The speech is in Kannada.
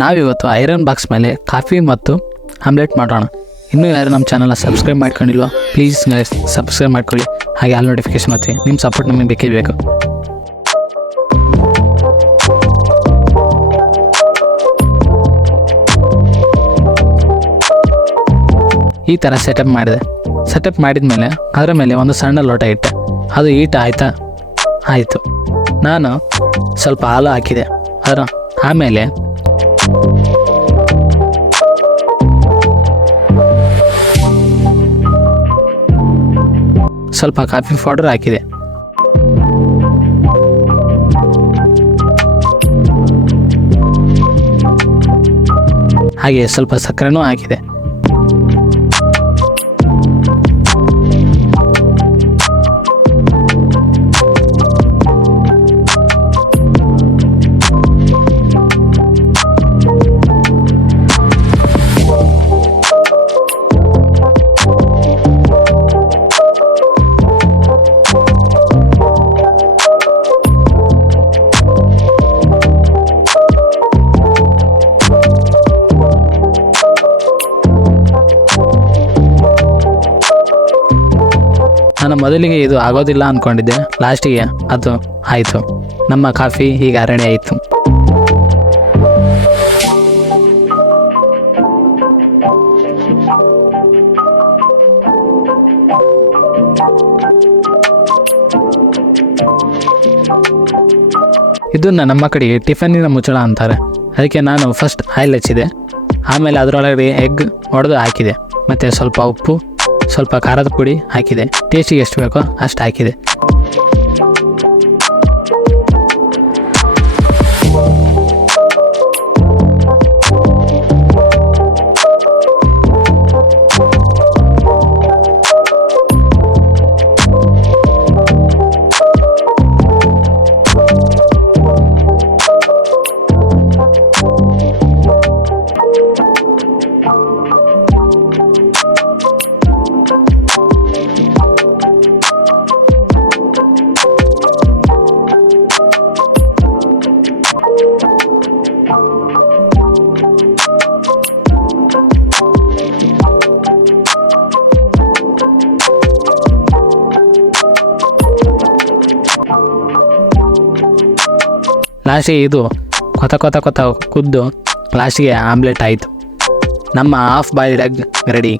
ನಾವಿವತ್ತು ಐರನ್ ಬಾಕ್ಸ್ ಮೇಲೆ ಕಾಫಿ ಮತ್ತು ಆಮ್ಲೆಟ್ ಮಾಡೋಣ. ಇನ್ನೂ ಯಾರು ನಮ್ಮ ಚಾನಲ್ನ ಸಬ್ಸ್ಕ್ರೈಬ್ ಮಾಡ್ಕೊಂಡಿಲ್ವೋ ಪ್ಲೀಸ್ ಸಬ್ಸ್ಕ್ರೈಬ್ ಮಾಡ್ಕೊಳ್ಳಿ. ಹಾಗೆ ಆಲ್ ನೋಟಿಫಿಕೇಶನ್ ಮತ್ತೆ ನಿಮ್ಮ ಸಪೋರ್ಟ್ ನಮಗೆ ಬೇಕೇ ಬೇಕು. ಈ ಥರ ಸೆಟಪ್ ಮಾಡಿದ ಮೇಲೆ ಅದರ ಮೇಲೆ ಒಂದು ಸಣ್ಣ ಲೋಟ ಇಟ್ಟೆ. ಅದು ಈಟ್ ಆಯಿತು. ನಾನು ಸ್ವಲ್ಪ ಹಾಲು ಹಾಕಿದೆ. ಆಮೇಲೆ ಸ್ವಲ್ಪ ಕಾಫಿ ಪೌಡರ್ ಹಾಕಿದೆ. ಹಾಗೆ ಸ್ವಲ್ಪ ಸಕ್ಕರೆನೂ ಹಾಕಿದೆ. ನಾನು ಮೊದಲಿಗೆ ಇದು ಆಗೋದಿಲ್ಲ ಅಂದ್ಕೊಂಡಿದ್ದೆ, ಲಾಸ್ಟಿಗೆ ಅದು ಆಯಿತು. ನಮ್ಮ ಕಾಫಿ ಈಗ ರೆಡಿ ಆಯಿತು. ಇದನ್ನು ನಮ್ಮ ಕಡೆಗೆ ಟಿಫನ್ನಿನ ಮುಚ್ಚಳ ಅಂತಾರೆ. ಅದಕ್ಕೆ ನಾನು ಫಸ್ಟ್ ಆಯಿಲ್ ಹಚ್ಚಿದೆ. ಆಮೇಲೆ ಅದರೊಳಗಡೆ ಎಗ್ ಒಡೆದು ಹಾಕಿದೆ. ಮತ್ತು ಸ್ವಲ್ಪ ಉಪ್ಪು, ಸ್ವಲ್ಪ ಖಾರದ ಪುಡಿ ಹಾಕಿದೆ. ಟೇಸ್ಟಿಗೆ ಎಷ್ಟು ಬೇಕೋ ಅಷ್ಟು ಹಾಕಿದೆ. ಲಾಸ್ಟಿಗೆ ಇದು ಕೊತ ಕುದ್ದು ಲಾಸ್ಟಿಗೆ ಆಮ್ಲೆಟ್ ಆಯಿತು. ನಮ್ಮ ಹಾಫ್ ಬಾಯ್ಲ್ಡ್ ಎಗ್ ರೆಡಿ.